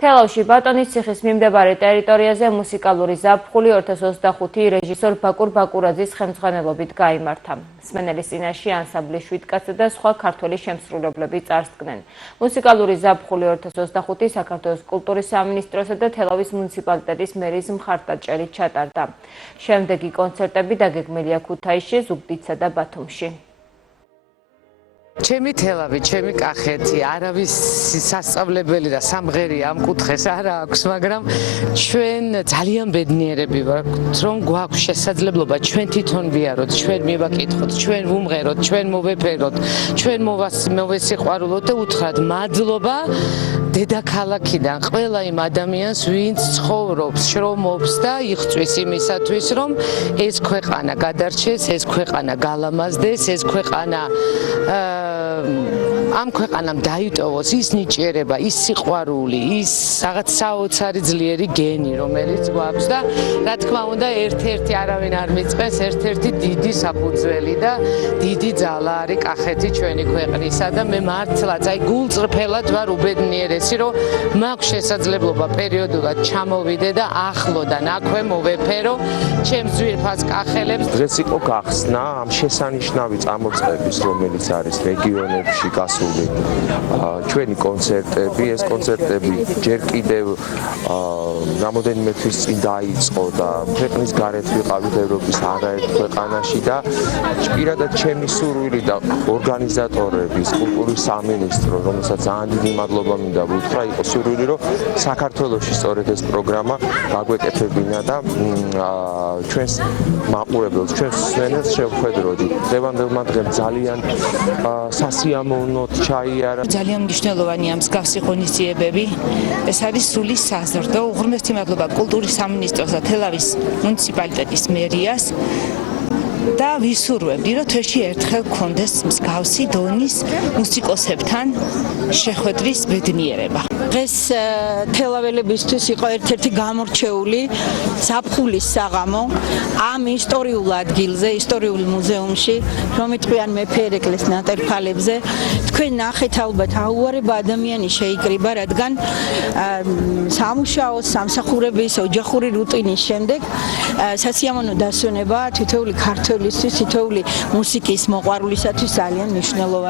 თელავში ბატონის ციხის მიმდებარე ტერიტორიაზე მუსიკალური ზაფხული 2025 რეჟისორ ბაკურ ბაკურაძის ხელმძღვანელობით გაიმართა. მსმენელის წინაშე ანსამბლი შვიდკაცი და სხვა ქართველი შემსრულებლები წარსდგნენ. მუსიკალური ზაფხული 2025 საქართველოს კულტურის სამინისტროსა და თელავის მუნიციპალიტეტის მერის მხარდაჭერით ჩატარდა. შემდეგი კონცერტები დაგეგმილია ქუთაისში, ზუგდიდსა და ბათუმში. ჩემი თელავი, ჩემი კახეთი, არავის სასწავლებელი და სამღერი ამ კუთხეს არ აქვს, მაგრამ ჩვენ ძალიან ბედნიერები ვართ, რომ გვაქვს შესაძლებლობა ჩვენ თვითონ ვიაროთ, ჩვენ მივაკითხოთ, ჩვენ ვუმღეროთ, ჩვენ მოვეფეროთ, ჩვენ მოვესიყვარულოთ და უთხრათ მადლობა დედაქალაქიდან ყველა იმ ადამიანს, ვინც ცხოვრობს, შრომობს და იღწვის იმისათვის, რომ ეს ქვეყანა გადარჩეს, ეს ქვეყანა გალამაზდეს, ეს ქვეყანა ამ ქვეყანამ დაიტოვოს ის ნიჭიერება, ის სიყვარული, ის რაღაც საოცარი ძლიერი გენი, რომელიც გვაქვს და რა თქმა უნდა, ერთ-ერთი არავინ არ მიწყენს, ერთ-ერთი დიდი საფუძველი და დიდი ძალა არის კახეთი ჩვენი ქვეყნისა და მე მართლაც აი გულწრფელად ვარ უბედნიერესი, რომ მაქვს შესაძლებლობა პერიოდულად ჩამოვიდე და ახლოდან აქვე მოვეფერო ჩემს ძვირფას კახელებს. დღეს იყო გახსნა ამ შესანიშნავი წამოწყების, რომელიც არის რეგიონებში გასული ჩვენი კონცერტები, ეს კონცერტები ჯერ კიდევ რამოდენიმე თვის წინ დაიწყო და ქვეყნის გარეთ ვიყავით ევროპის არაერთ ქვეყანაში და პირადად ჩემი სურვილი და ორგანიზატორების, კულტურის სამინისტრო, რომელსაც ძალიან დიდი მადლობა მინდა ვუთხრა, იყო სურვილი, რომ საქართველოში სწორედ ეს პროგრამა გაგვეკეთებინა და ჩვენს მაყურებელს, ჩვენს მსმენელს შევხვედროდი. დღევანდელმა დღემ ძალიან სასიამოვნოდ ჩაიარა. ძალიან მნიშვნელოვანია მსგავსი ღონისძიებები. ეს არის სრული საზრდო. უღრმესი მადლობა კულტურის სამინისტროს და თელავის მუნიციპალიტეტის მერიას. და ვისურვებდი, რომ თვეში ერთხელ გქონდეს მსგავსი დონის მუსიკოსებთან შეხვედრის ბედნიერება. დღეს თელაველებისთვის იყო ერთ-ერთი გამორჩეული ზაფხულის საღამო ამ ისტორიულ ადგილზე, ისტორიულ მუზეუმში, რომიტყვიან მეფე ერეკლეს ნატერფალებზე. თქვენ ნახეთ ალბათ აუარება ადამიანი შეიკრიბა, რადგან სამუშაოს, სამსახურების, ოჯახური რუტინის შემდეგ სასიამოვნო დასვენება თითოეული ქართველისთვის, თითოეული მუსიკის მოყვარულისათვის ძალიან მნიშვნელოვანია.